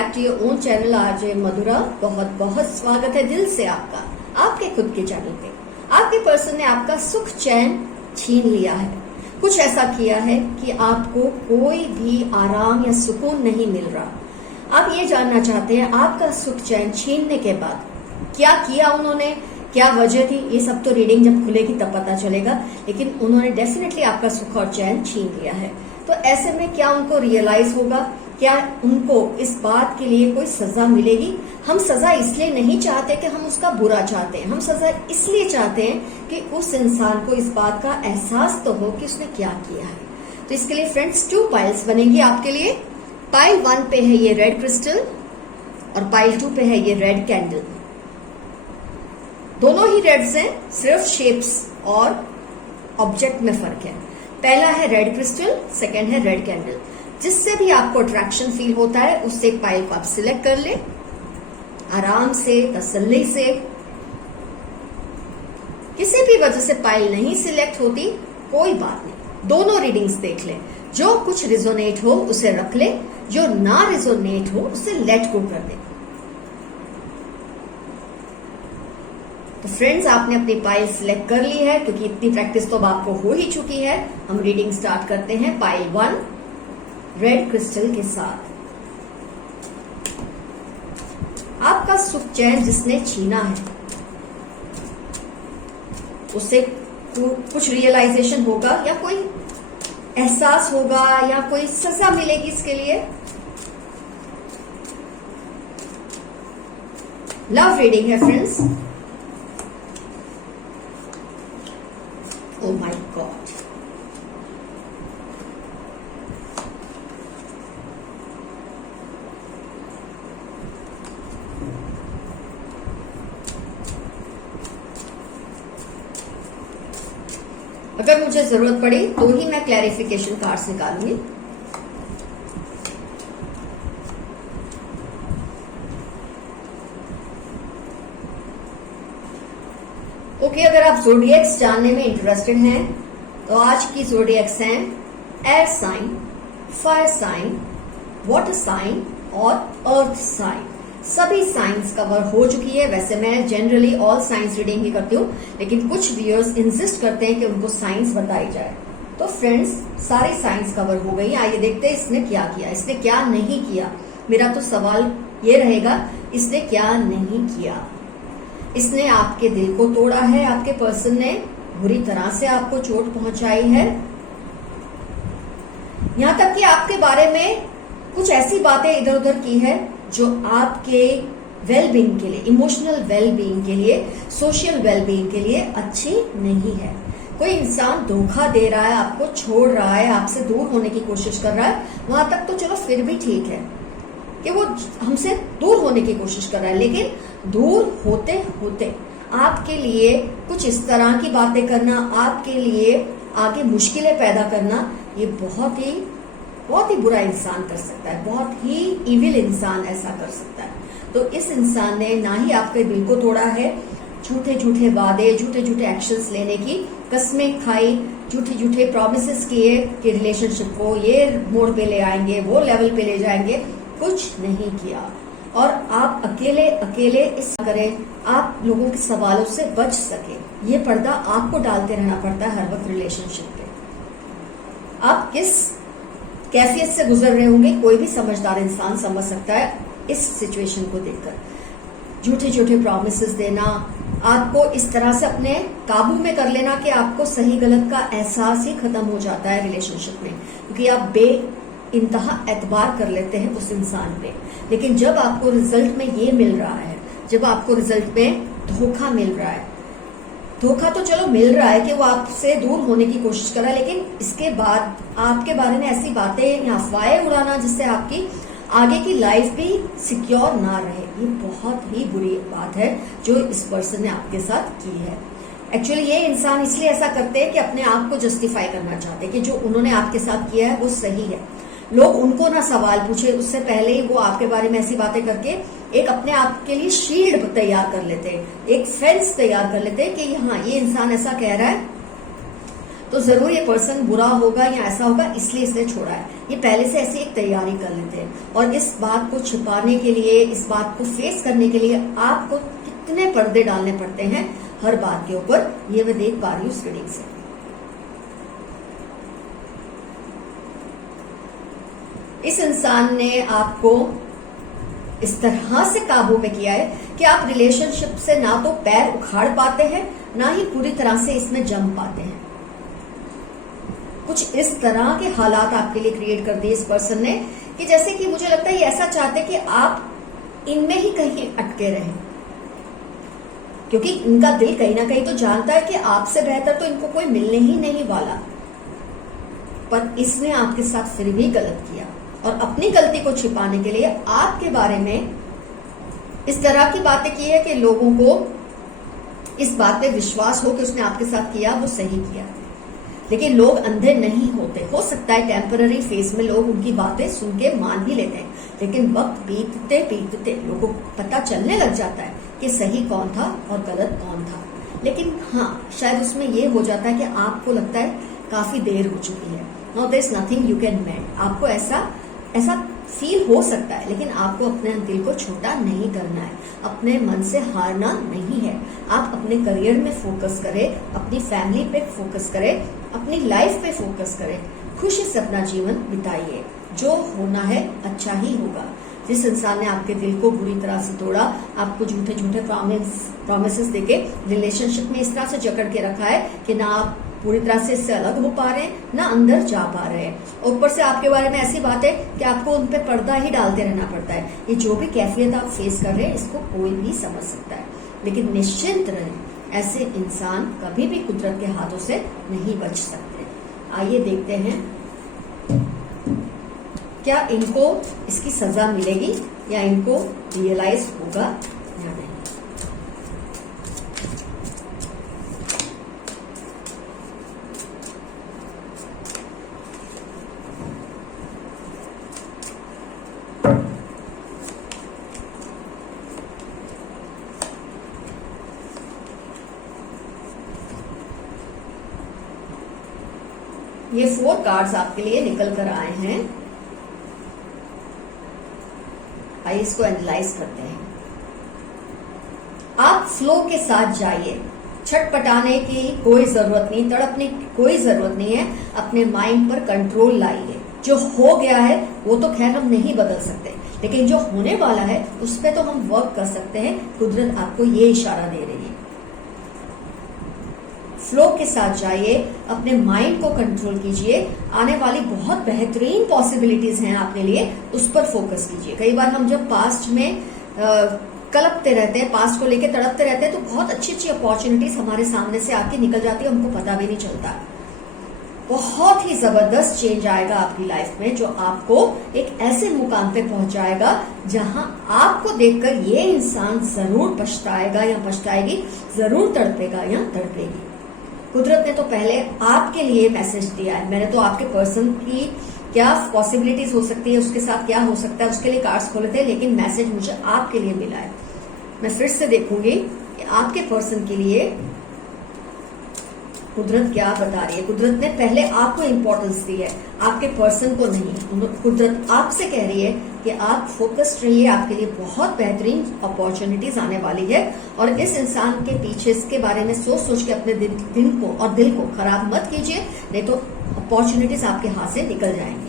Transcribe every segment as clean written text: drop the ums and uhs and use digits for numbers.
Back to your own channel RJ Madhura. बहुत बहुत स्वागत है दिल से आपका आपके खुद के चैनल पे। आपके पर्सन ने आपका सुख चैन छीन लिया है, कुछ ऐसा किया है कि आपको कोई भी आराम या सुकून नहीं मिल रहा। आप ये जानना चाहते हैं आपका सुख चैन छीनने के बाद क्या किया उन्होंने, क्या वजह थी। ये सब तो रीडिंग जब खुलेगी तब पता चलेगा, लेकिन उन्होंने डेफिनेटली आपका सुख और चैन छीन लिया है। तो ऐसे में क्या उनको रियलाइज होगा, क्या उनको इस बात के लिए कोई सजा मिलेगी। हम सजा इसलिए नहीं चाहते कि हम उसका बुरा चाहते हैं, हम सजा इसलिए चाहते हैं कि उस इंसान को इस बात का एहसास तो हो कि उसने क्या किया है। तो इसके लिए फ्रेंड्स 2 पाइल्स बनेंगी आपके लिए। पाइल 1 पे है ये रेड क्रिस्टल और पाइल 2 पे है ये रेड कैंडल। दोनों ही रेड्स हैं, सिर्फ शेप्स और ऑब्जेक्ट में फर्क है। पहला है रेड क्रिस्टल, सेकेंड है रेड कैंडल। जिससे भी आपको अट्रैक्शन फील होता है उससे एक पाइल को आप सिलेक्ट कर ले, आराम से तसल्ली से। किसी भी वजह से पाइल नहीं सिलेक्ट होती कोई बात नहीं, दोनों रीडिंग्स देख ले। जो कुछ रिजोनेट हो उसे रख ले, जो ना रिजोनेट हो उसे लेट गो कर दे। तो फ्रेंड्स आपने अपनी पाइल सिलेक्ट कर ली है, क्योंकि इतनी प्रैक्टिस तो अब आपको हो ही चुकी है। हम रीडिंग स्टार्ट करते हैं पाइल 1 रेड क्रिस्टल के साथ। आपका सुख चैन जिसने छीना है उसे कुछ रियलाइजेशन होगा या कोई एहसास होगा या कोई सजा मिलेगी इसके लिए। लव रीडिंग है फ्रेंड्स। Oh my God. अगर मुझे जरूरत पड़ी तो ही मैं क्लैरिफिकेशन कार्ड्स निकालूंगी। ओके, अगर आप ज़ोडिएक्स जानने में इंटरेस्टेड हैं तो आज की ज़ोडिएक्स हैं air sign, fire sign, water sign और अर्थ साइन। सभी साइंस कवर हो चुकी है। वैसे मैं जनरली ऑल साइंस रीडिंग ही करती हूँ, लेकिन कुछ व्यूअर्स इंसिस्ट करते हैं कि उनको साइंस बताई जाए। तो फ्रेंड्स सारी साइंस कवर हो गई। आइए देखते हैं इसने क्या किया, इसने क्या नहीं किया। मेरा तो सवाल ये रहेगा, इसने क्या नहीं किया। इसने आपके दिल को तोड़ा है, आपके पर्सन ने बुरी तरह से आपको चोट पहुंचाई है। यहां तक कि आपके बारे में कुछ ऐसी बातें इधर उधर की है जो आपके वेलबींग के लिए, इमोशनल वेलबींग के लिए, सोशल वेलबींग के लिए अच्छी नहीं है। कोई इंसान धोखा दे रहा है, आपको छोड़ रहा है, आपसे दूर होने की कोशिश कर रहा है, वहां तक तो चलो फिर भी ठीक है कि वो हमसे दूर होने की कोशिश कर रहा है, लेकिन दूर होते होते आपके लिए कुछ इस तरह की बातें करना, आपके लिए आगे मुश्किलें पैदा करना, ये बहुत ही बुरा इंसान कर सकता है। बहुत ही इविल इंसान ऐसा कर सकता है। तो इस इंसान ने ना ही आपके दिल को तोड़ा है, झूठे झूठे वादे, झूठे झूठे एक्शंस लेने की कस्में खाई, झूठे झूठे प्रोमिसेस किए कि रिलेशनशिप को ये मोड़ पे ले आएंगे, वो लेवल पे ले जाएंगे, कुछ नहीं किया। और आप अकेले अकेले इस करें, आप लोगों के सवालों से बच सके, ये पर्दा आपको डालते रहना पड़ता है हर वक्त रिलेशनशिप पे। आप किस कैफियत से गुजर रहे होंगे कोई भी समझदार इंसान समझ सकता है इस सिचुएशन को देखकर। झूठे झूठे प्रॉमिसेस देना, आपको इस तरह से अपने काबू में कर लेना कि आपको सही गलत का एहसास ही खत्म हो जाता है रिलेशनशिप में, क्योंकि आप इंतहा एतबार कर लेते हैं उस इंसान पे। लेकिन जब आपको रिजल्ट में ये मिल रहा है, जब आपको रिजल्ट में धोखा मिल रहा है, धोखा तो चलो मिल रहा है कि वो आपसे दूर होने की कोशिश कर रहा है, लेकिन इसके बाद आपके बारे में ऐसी बातें या अफवाहें उड़ाना जिससे आपकी आगे की लाइफ भी सिक्योर ना रहे, ये बहुत ही बुरी बात है जो इस पर्सन ने आपके साथ की है। एक्चुअली ये इंसान इसलिए ऐसा करते हैं कि अपने आप को जस्टिफाई करना चाहते हैं कि जो उन्होंने आपके साथ किया है वो सही है। लोग उनको ना सवाल पूछे उससे पहले ही वो आपके बारे में ऐसी बातें करके एक अपने आप के लिए शील्ड तैयार कर लेते हैं, एक फेंस तैयार कर लेते हैं कि हाँ ये इंसान ऐसा कह रहा है तो जरूर ये पर्सन बुरा होगा या ऐसा होगा इसलिए इसने छोड़ा है। ये पहले से ऐसी एक तैयारी कर लेते हैं और इस बात को छिपाने के लिए, इस बात को फेस करने के लिए आपको कितने पर्दे डालने पड़ते हैं हर बात के ऊपर, ये मैं देख पा रही हूँ इस रीडिंग से। इस इंसान ने आपको इस तरह से काबू में किया है कि आप रिलेशनशिप से ना तो पैर उखाड़ पाते हैं, ना ही पूरी तरह से इसमें जम पाते हैं। कुछ इस तरह के हालात आपके लिए क्रिएट कर दिए इस पर्सन ने कि जैसे कि मुझे लगता है ये ऐसा चाहते कि आप इनमें ही कहीं अटके रहें, क्योंकि इनका दिल कहीं ना कहीं तो जानता है कि आपसे बेहतर तो इनको कोई मिलने ही नहीं वाला, पर इसने आपके साथ फिर भी गलत किया और अपनी गलती को छिपाने के लिए आपके बारे में इस तरह की बातें की है कि लोगों को इस बात पे विश्वास हो कि उसने आपके साथ किया वो सही किया। लेकिन लोग अंधे नहीं होते, हो सकता है टेम्पररी फेज में लोग उनकी बातें सुन के मान भी लेते हैं, लेकिन वक्त बीतते बीतते लोगों को पता चलने लग जाता है कि सही कौन था और गलत कौन था। लेकिन हाँ, शायद उसमें ये हो जाता है कि आपको लगता है काफी देर हो चुकी है, now there is nothing you can made. आपको ऐसा फील हो सकता है, लेकिन आपको अपने दिल को छोटा नहीं करना है, अपने मन से हारना नहीं है। आप अपने करियर में फोकस करें, अपनी फैमिली पे फोकस करें, अपनी लाइफ पे फोकस करें, खुशी से अपना जीवन बिताइए। जो होना है अच्छा ही होगा। जिस इंसान ने आपके दिल को बुरी तरह से तोड़ा, आपको झूठे झूठे प्रॉमिसेस देके रिलेशनशिप में इस तरह से जकड़ के रखा है कि ना आप पूरी तरह से इससे अलग हो पा रहे हैं, ना अंदर जा पा रहे हैं। ऊपर से आपके बारे में ऐसी बात है कि आपको उन पे पर्दा ही डालते रहना पड़ता है। ये जो भी कैफियत आप फेस कर रहे हैं इसको कोई भी समझ सकता है, लेकिन निश्चिंत रहें, ऐसे इंसान कभी भी कुदरत के हाथों से नहीं बच सकते। आइए देखते हैं क्या इनको इसकी सजा मिलेगी या इनको रियलाइज होगा या नहीं। ये 4 कार्ड्स आपके लिए निकल कर आए हैं। आइए इसको एनालाइज करते हैं। आप फ्लो के साथ जाइए, छटपटाने की कोई जरूरत नहीं, तड़पने की कोई जरूरत नहीं है। अपने माइंड पर कंट्रोल लाइए। जो हो गया है वो तो खैर हम नहीं बदल सकते, लेकिन जो होने वाला है उस पर तो हम वर्क कर सकते हैं। कुदरत आपको ये इशारा दे रही है। फ्लो के साथ जाइए, अपने माइंड को कंट्रोल कीजिए। आने वाली बहुत बेहतरीन पॉसिबिलिटीज हैं आपके लिए, उस पर फोकस कीजिए। कई बार हम जब पास्ट में कलपते रहते हैं, पास्ट को लेके तड़पते रहते हैं, तो बहुत अच्छी अच्छी अपॉर्चुनिटीज हमारे सामने से आके निकल जाती है, हमको पता भी नहीं चलता। बहुत ही जबरदस्त चेंज आएगा आपकी लाइफ में, जो आपको एक ऐसे मुकाम पे पहुंचाएगा जहां आपको देखकर ये इंसान जरूर पछताएगा या पछताएगी, जरूर तड़पेगा या तड़पेगी। कुदरत ने तो पहले आपके लिए मैसेज दिया है। मैंने तो आपके पर्सन की क्या पॉसिबिलिटीज हो सकती है, उसके साथ क्या हो सकता है, उसके लिए कार्ड्स खोले थे, लेकिन मैसेज मुझे आपके लिए मिला है। मैं फिर से देखूंगी कि आपके पर्सन के लिए कुदरत क्या बता रही है। कुदरत ने पहले आपको इंपॉर्टेंस दी है, आपके पर्सन को नहीं। कुदरत आपसे कह रही है कि आप फोकस्ड रहिए, आपके लिए बहुत बेहतरीन अपॉर्चुनिटीज आने वाली है। और इस इंसान के पीछे इसके बारे में सोच सोच के अपने दिल को खराब मत कीजिए, नहीं तो अपॉर्चुनिटीज आपके हाथ से निकल जाएंगी।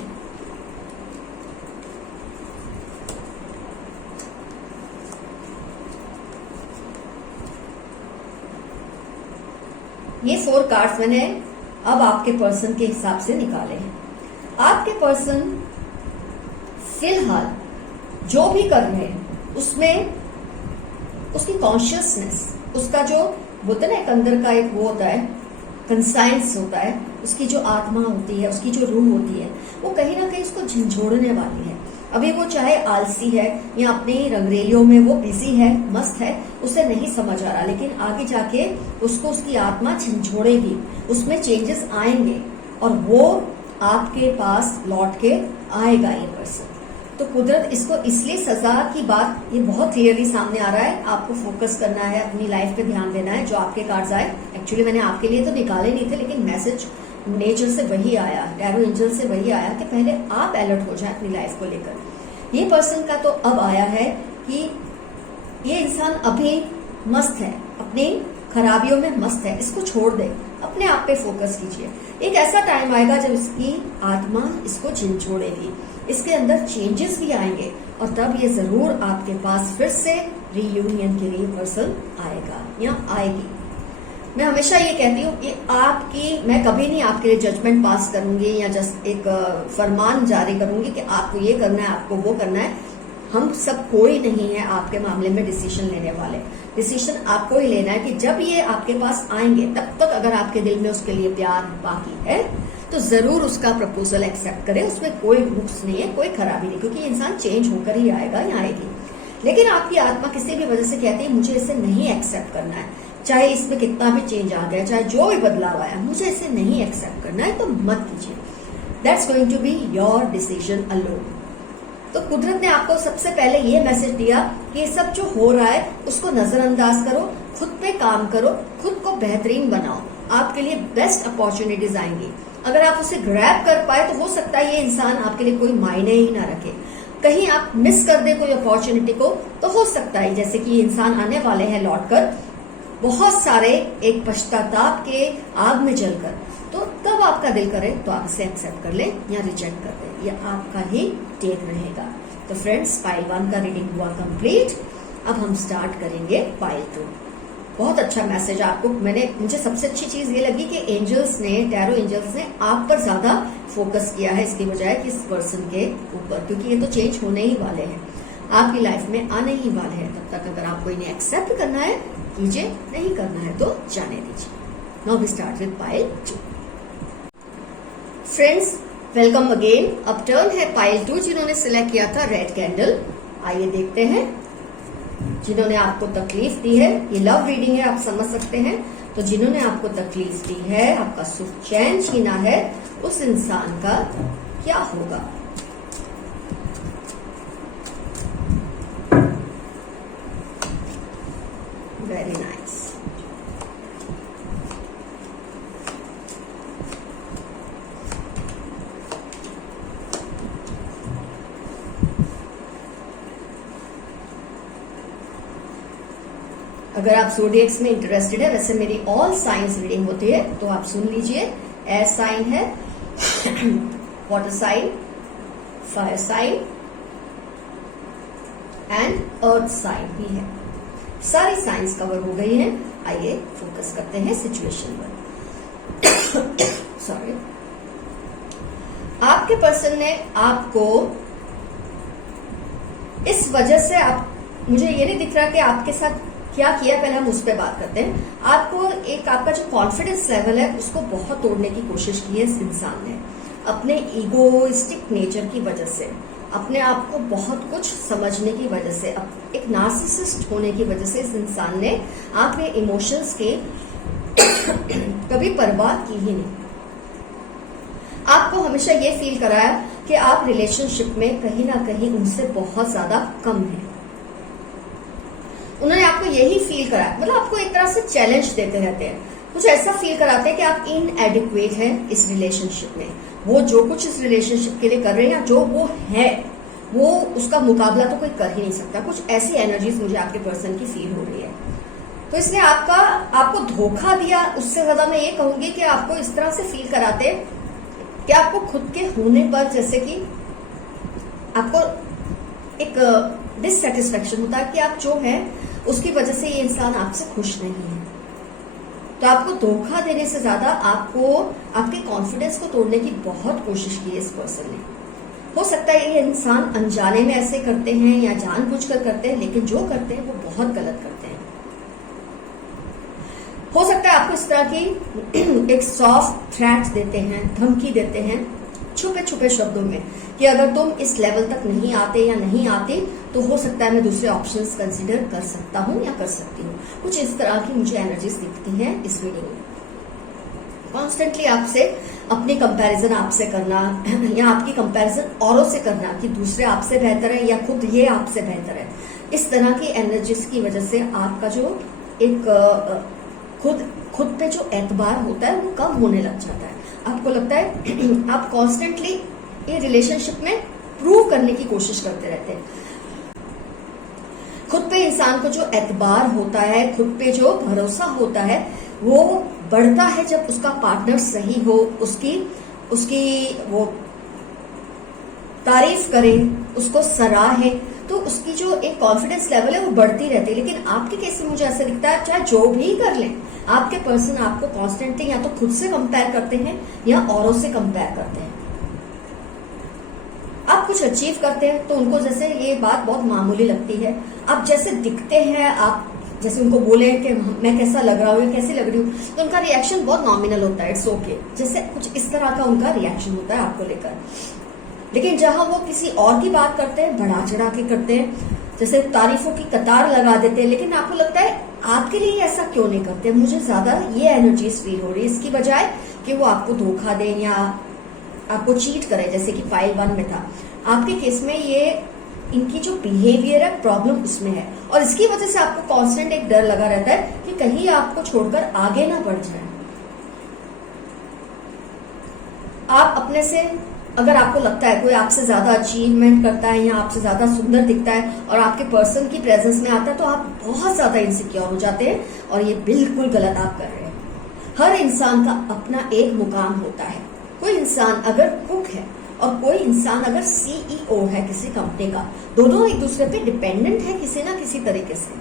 ये 4 कार्ड्स मैंने अब आपके पर्सन के हिसाब से निकाले हैं। आपके पर्सन फिलहाल जो भी कर रहे हैं उसमें उसकी कॉन्शियसनेस, उसका जो बोलते हैं ना, एक अंदर का एक वो होता है, कंसाइंस होता है, उसकी जो आत्मा होती है, उसकी जो रूह होती है, वो कहीं ना कहीं उसको झंझोड़ने वाली है। अभी वो चाहे आलसी है या अपनी रंगरेलियों में वो बिजी है, मस्त है, उसे नहीं समझ आ रहा, लेकिन आगे जाके उसको उसकी आत्मा झंझोड़ेगी, उसमें चेंजेस आएंगे और वो आपके पास लौट के आएगा ये पर्सन। तो कुदरत इसको इसलिए सजा की बात ये बहुत क्लियरली सामने आ रहा है। आपको फोकस करना है, अपनी लाइफ पे ध्यान देना है। जो आपके कार्ड्स आए, एक्चुअली मैंने आपके लिए तो निकाले नहीं थे, लेकिन मैसेज नेचर से वही आया, टैरो एंजल से वही आया कि पहले आप अलर्ट हो जाए अपनी लाइफ को लेकर। ये पर्सन का तो अब आया है कि ये इंसान अभी मस्त है, अपनी खराबियों में मस्त है, इसको छोड़ दे, अपने आप पे फोकस कीजिए। एक ऐसा टाइम आएगा जब इसकी आत्मा इसको झिझोड़ेगी, इसके अंदर चेंजेस भी आएंगे और तब ये जरूर आपके पास फिर से रीयूनियन के लिए पर्सन आएगा या आएगी। मैं हमेशा ये कहती हूँ कि मैं कभी नहीं आपके लिए जजमेंट पास करूंगी या जस्ट एक फरमान जारी करूंगी कि आपको ये करना है, आपको वो करना है। हम सब कोई नहीं है आपके मामले में डिसीजन लेने वाले। डिसीजन आपको ही लेना है कि जब ये आपके पास आएंगे तब तक अगर आपके दिल में उसके लिए प्यार बाकी है तो जरूर उसका प्रपोजल एक्सेप्ट करें। उसमें कोई नुक्स नहीं है, कोई खराबी नहीं, क्योंकि इंसान चेंज होकर ही आएगा या आएगी। लेकिन आपकी आत्मा किसी भी वजह से कहती है मुझे इसे नहीं एक्सेप्ट करना है, चाहे इसमें कितना भी चेंज आ गया, चाहे जो भी बदलाव आया, मुझे इसे नहीं एक्सेप्ट करना है, तो मत कीजिए। That's going to be your decision alone. तो कुदरत ने आपको सबसे पहले ये मैसेज दिया कि ये सब जो हो रहा है उसको नजरअंदाज करो, खुद पे काम करो, खुद को बेहतरीन बनाओ। आपके लिए बेस्ट अपॉर्चुनिटीज आएंगी। अगर आप उसे ग्रैब कर पाए तो हो सकता है ये इंसान आपके लिए कोई मायने ही ना रखे। कहीं आप मिस कर दे कोई अपॉर्चुनिटी को तो हो सकता है जैसे कि ये इंसान आने वाले हैं लौटकर बहुत सारे एक पश्चाताप के आग में जलकर, तो तब आपका दिल करे तो आप इसे एक्सेप्ट कर ले या रिजेक्ट कर ले, यह आपका ही टेक रहेगा। तो फ्रेंड्स, पाइल 1 का रीडिंग हुआ कंप्लीट। अब हम स्टार्ट करेंगे पाइल 2। बहुत अच्छा मैसेज आपको मुझे सबसे अच्छी चीज ये लगी कि एंजल्स ने, टैरो एंजल्स ने आप पर ज्यादा फोकस किया है इसकी बजाय कि इस पर्सन के ऊपर, क्योंकि ये तो चेंज होने ही वाले हैं, आपकी लाइफ में आने ही वाले हैं। तब तक अगर आपको इन्हें एक्सेप्ट करना है कीजिए, नहीं करना है तो जाने दीजिए। Now we start with pile 2। Friends, welcome again. अब टर्न है पाइल 2 जिन्होंने सिलेक्ट किया था रेड कैंडल। आइए देखते हैं जिन्होंने आपको तकलीफ दी है। ये लव रीडिंग है, आप समझ सकते हैं। तो जिन्होंने आपको तकलीफ दी है, आपका सुख चैन छीना है, उस इंसान का क्या होगा? Very nice. अगर आप ज़ोडिएक्स में इंटरेस्टेड है, वैसे मेरी ऑल साइंस रीडिंग होती है तो आप सुन लीजिए। एयर साइन है, water sign, fire sign and earth sign भी है। सारी साइंस कवर हो गई हैं। आइए फोकस करते हैं सिचुएशन पर। सॉरी। आपके पर्सन ने आपको इस वजह से मुझे ये नहीं दिख रहा कि आपके साथ क्या किया, पहले हम उस पर बात करते हैं। आपका जो कॉन्फिडेंस लेवल है उसको बहुत तोड़ने की कोशिश की है इस इंसान ने, अपने ईगोइस्टिक नेचर की वजह से, अपने आप को बहुत कुछ समझने की वजह से, एक नार्सिसिस्ट होने की वजह से इस इंसान ने आपके इमोशंस की कभी परवाह की ही नहीं। आपको हमेशा ये फील कराया कि आप रिलेशनशिप में कहीं ना कहीं उनसे बहुत ज्यादा कम हैं। उन्होंने आपको यही फील कराया, मतलब आपको एक तरह से चैलेंज देते रहते हैं, कुछ ऐसा फील कराते हैं कि आप इनएडिक्वेट हैं इस रिलेशनशिप में। वो जो कुछ इस रिलेशनशिप के लिए कर रहे हैं या जो वो है, वो उसका मुकाबला तो कोई कर ही नहीं सकता। कुछ ऐसी एनर्जीज मुझे आपके पर्सन की फील हो रही है। तो इसने आपको धोखा दिया। उससे ज्यादा मैं ये कहूंगी कि आपको इस तरह से फील कराते कि आपको खुद के होने पर जैसे कि आपको एक डिससेटिस्फेक्शन होता है कि आप जो है उसकी वजह से ये इंसान आपसे खुश नहीं है। तो आपको धोखा देने से ज्यादा आपके कॉन्फिडेंस को तोड़ने की बहुत कोशिश की है इस पर्सन ने। हो सकता है ये इंसान अनजाने में ऐसे करते हैं या जानबूझकर करते हैं, लेकिन जो करते हैं वो बहुत गलत करते हैं। हो सकता है आपको इस तरह की एक सॉफ्ट थ्रेट देते हैं, धमकी देते हैं छुपे छुपे शब्दों में कि अगर तुम इस लेवल तक नहीं आते या नहीं आते तो हो सकता है मैं दूसरे ऑप्शंस कंसीडर कर सकता हूं या कर सकती हूँ। कुछ इस तरह की मुझे एनर्जीज दिखती हैं इस रीडिंग में। कॉन्स्टेंटली आपसे अपनी कंपैरिजन आपसे करना या आपकी कंपैरिजन औरों से करना कि दूसरे आपसे बेहतर है या खुद ये आपसे बेहतर है, इस तरह की एनर्जीज की वजह से आपका जो एक खुद पे जो एतबार होता है वो कम होने लग जाता है। आपको लगता है आप कॉन्स्टेंटली ये रिलेशनशिप में प्रूव करने की कोशिश करते रहते हैं। खुद पे इंसान को जो एतबार होता है, खुद पे जो भरोसा होता है, वो बढ़ता है जब उसका पार्टनर सही हो, उसकी वो तारीफ करे, उसको सराहे, तो उसकी जो एक कॉन्फिडेंस लेवल है वो बढ़ती रहती है। लेकिन आपके केस में मुझे ऐसा दिखता है, चाहे जो भी कर लें, आपके पर्सन आपको कॉन्स्टेंटली या तो खुद से कंपेयर करते हैं या औरों से कंपेयर करते हैं। आप कुछ अचीव करते हैं तो उनको जैसे ये बात बहुत मामूली लगती है। आप जैसे दिखते हैं, आप जैसे उनको बोले कि मैं कैसा लग रहा हूँ, कैसी लग रही हूँ, तो उनका रिएक्शन बहुत नॉमिनल होता है, इट्स ओके, जैसे कुछ इस तरह का उनका रिएक्शन होता है आपको लेकर। लेकिन जहां वो किसी और की बात करते हैं, बढ़ा चढ़ा के करते हैं, जैसे तारीफों की कतार लगा देते हैं, लेकिन आपको लगता है आपके लिए ऐसा क्यों नहीं करते, मुझे ज्यादा ये एनर्जीज फील हो रही है, इसकी बजाय कि वो आपको धोखा दें या आपको चीट करें, जैसे कि फाइल 1 में था। आपके केस में ये इनकी जो बिहेवियर है, प्रॉब्लम उसमें है, और इसकी वजह से आपको कांस्टेंट एक डर लगा रहता है कि कहीं आपको छोड़कर आगे ना बढ़ जाए। आप अपने से, अगर आपको लगता है कोई आपसे ज्यादा अचीवमेंट करता है या आपसे ज्यादा सुंदर दिखता है और आपके पर्सन की प्रेजेंस में आता है, तो आप बहुत ज्यादा इनसिक्योर हो जाते हैं, और ये बिल्कुल गलत आप कर रहे हैं। हर इंसान का अपना एक मुकाम होता है। कोई इंसान अगर कुक है और कोई इंसान अगर सीईओ है किसी कंपनी का, दोनों एक दूसरे पे डिपेंडेंट है किसी ना किसी तरीके से।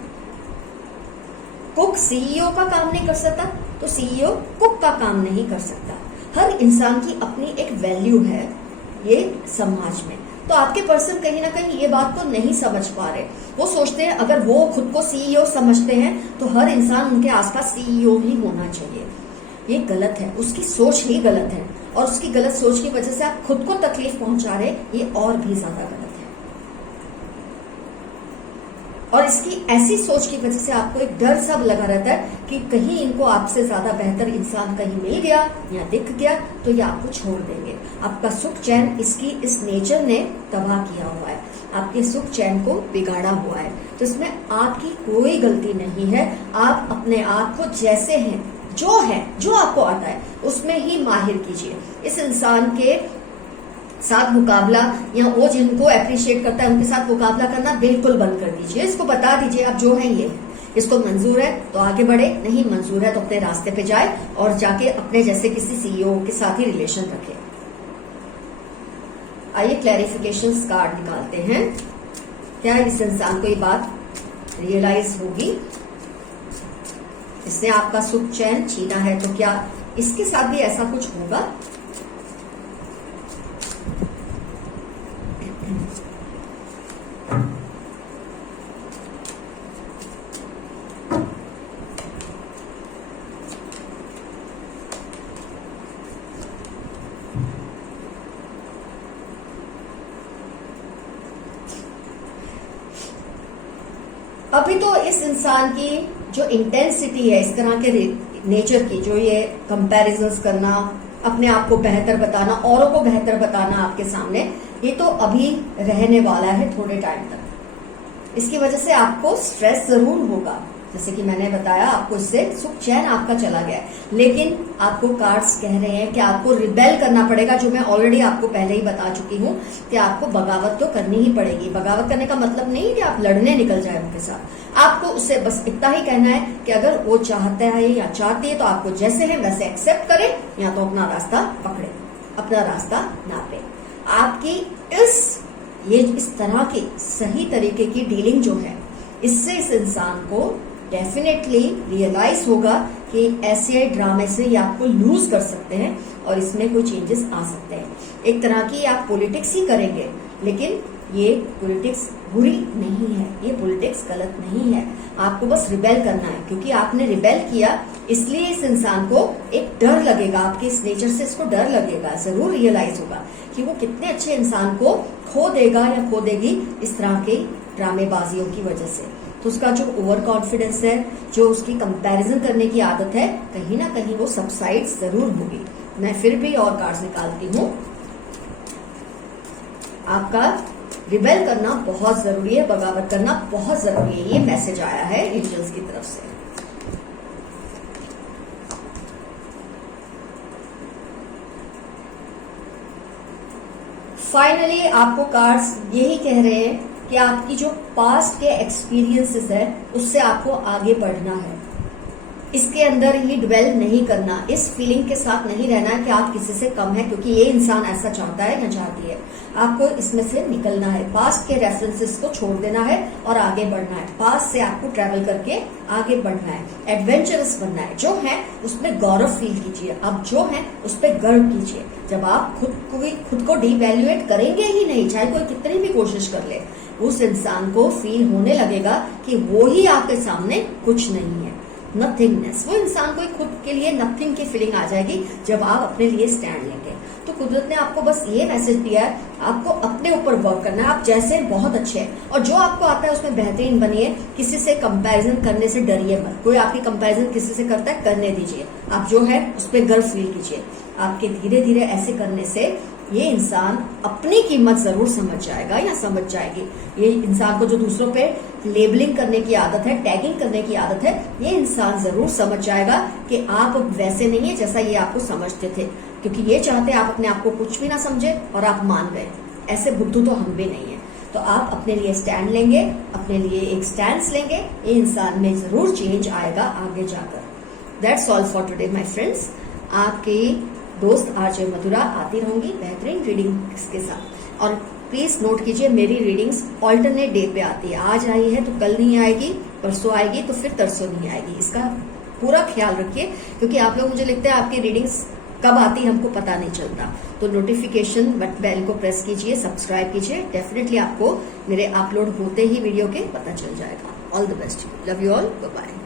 कुक सीईओ का काम नहीं कर सकता तो सीईओ कुक का काम नहीं कर सकता। हर इंसान की अपनी एक वैल्यू है ये समाज में। तो आपके पर्सन कहीं ना कहीं ये बात को नहीं समझ पा रहे। वो सोचते हैं अगर वो खुद को सीईओ समझते हैं तो हर इंसान उनके आसपास सीईओ ही होना चाहिए। ये गलत है, उसकी सोच ही गलत है, और उसकी गलत सोच की वजह से आप खुद को तकलीफ पहुंचा रहे, ये और भी ज्यादा गलत है। और इसकी ऐसी सोच की वजह से आपको एक डर सब लगा रहता है कि कहीं इनको आपसे ज्यादा बेहतर इंसान कहीं मिल गया या दिख गया तो ये आपको छोड़ देंगे। आपका सुख चैन इसकी इस नेचर ने तबाह किया हुआ है, आपके सुख चैन को बिगाड़ा हुआ है। तो इसमें आपकी कोई गलती नहीं है। आप अपने आप को जैसे हैं, जो है, जो आपको आता है उसमें ही माहिर कीजिए। इस इंसान के साथ मुकाबला या वो जिनको अप्रिशिएट करता है उनके साथ मुकाबला करना बिल्कुल बंद कर दीजिए। इसको बता दीजिए आप जो है ये है, इसको मंजूर है तो आगे बढ़े, नहीं मंजूर है तो अपने रास्ते पे जाए और जाके अपने जैसे किसी सीईओ के साथ ही रिलेशन रखे। आइए क्लैरिफिकेशन कार्ड निकालते हैं। क्या इस इंसान को ये बात रियलाइज होगी? इसने आपका सुख चैन छीना है तो क्या इसके साथ भी ऐसा कुछ होगा? अभी तो इस इंसान की जो इंटेंसिटी है इस तरह के नेचर की, जो ये कंपैरिजंस करना, अपने आप को बेहतर बताना, औरों को बेहतर बताना आपके सामने, ये तो अभी रहने वाला है थोड़े टाइम तक। इसकी वजह से आपको स्ट्रेस जरूर होगा, जैसे कि मैंने बताया आपको इससे सुख चैन आपका चला गया है। लेकिन आपको कार्ड्स कह रहे हैं कि आपको रिबेल करना पड़ेगा, जो मैं ऑलरेडी आपको पहले ही बता चुकी हूँ कि आपको बगावत तो करनी ही पड़ेगी। बगावत करने का मतलब नहीं कि आप लड़ने निकल जाए उनके साथ। आपको उससे बस इतना ही कहना है कि अगर वो चाहता है या चाहती है तो आपको जैसे है वैसे एक्सेप्ट करे, या तो अपना रास्ता पकड़े, अपना रास्ता नापे। आपकी इस तरह की सही तरीके की डीलिंग जो है, इससे इस इंसान को डेफिनेटली रियलाइज होगा कि ऐसे ड्रामे से ये आपको लूज कर सकते हैं और इसमें कोई चेंजेस आ सकते हैं। एक तरह की आप पॉलिटिक्स ही करेंगे, लेकिन ये पॉलिटिक्स बुरी नहीं है, ये पॉलिटिक्स गलत नहीं है। आपको बस रिबेल करना है, क्योंकि आपने रिबेल किया इसलिए इस इंसान को एक डर लगेगा, आपके इस नेचर से इसको डर लगेगा, जरूर रियलाइज होगा कि वो कितने अच्छे इंसान को खो देगा या खो देगी इस तरह के ड्रामेबाजियों की वजह से। तो उसका जो ओवर कॉन्फिडेंस है, जो उसकी कंपैरिजन करने की आदत है, कहीं ना कहीं वो सबसाइड जरूर होगी, मैं फिर भी और कार्ड्स निकालती हूं। आपका रिबेल करना बहुत जरूरी है, बगावत करना बहुत जरूरी है, ये मैसेज आया है एंजल्स की तरफ से। फाइनली आपको कार्ड्स यही कह रहे हैं कि आपकी जो पास्ट के एक्सपीरियंसेस है उससे आपको आगे बढ़ना है, इसके अंदर ही ड्वेल नहीं करना, इस फीलिंग के साथ नहीं रहना है कि आप किसी से कम है, क्योंकि ये इंसान ऐसा चाहता है या चाहती है। आपको इसमें से निकलना है, पास्ट के रेफरेंसेस को छोड़ देना है और आगे बढ़ना है। पास्ट से आपको ट्रेवल करके आगे बढ़ना है, एडवेंचरस बनना है। जो है उसमें गौरव फील कीजिए, अब जो है उस पर गर्व कीजिए। जब आप खुद को डिवैल्यूएट करेंगे ही नहीं, चाहे कोई कितनी भी कोशिश कर ले, उस इंसान को फील होने लगेगा कि वो ही आपके सामने कुछ नहीं है, नथिंगनेस। वो इंसान को खुद के लिए नथिंग की फीलिंग आ जाएगी जब आप अपने लिए स्टैंड लेंगे। तो कुदरत ने आपको बस ये मैसेज दिया है, आपको अपने ऊपर वर्क करना है। आप जैसे हैं बहुत अच्छे हैं और जो आपको आता है उसमें बेहतरीन बनिए। किसी से कंपैरिजन करने से डरिए मत। कोई आपकी कंपैरिजन किसी से करता है, करने दीजिए। आप जो है उस पर गर्व फील कीजिए। आपके धीरे धीरे ऐसे करने से ये इंसान अपनी कीमत जरूर समझ जाएगा या समझ जाएगी। ये इंसान को जो दूसरों पे लेबलिंग करने की आदत है, टैगिंग करने की आदत है, ये इंसान जरूर समझ जाएगा कि आप वैसे नहीं है जैसा ये आपको समझते थे, क्योंकि ये चाहते हैं आप अपने आप को कुछ भी ना समझे और आप मान गए। ऐसे बुद्धू तो हम भी नहीं है। तो आप अपने लिए स्टैंड लेंगे, अपने लिए एक स्टैंड लेंगे, ये इंसान में जरूर चेंज आएगा आगे जाकर। That's all for today my friends. आपके दोस्त आरजे मधुरा आती रहूंगी बेहतरीन रीडिंग्स के साथ। और प्लीज नोट कीजिए, मेरी रीडिंग्स ऑल्टरनेट डे पे आती है। आज आई है तो कल नहीं आएगी, परसों आएगी तो फिर तरसों नहीं आएगी। इसका पूरा ख्याल रखिए, क्योंकि आप लोग मुझे लिखते हैं आपकी रीडिंग्स कब आती है हमको पता नहीं चलता। तो नोटिफिकेशन बेल को प्रेस कीजिए, सब्सक्राइब कीजिए। डेफिनेटली आपको मेरे अपलोड होते ही वीडियो के पता चल जाएगा। All the best, love you all, bye bye.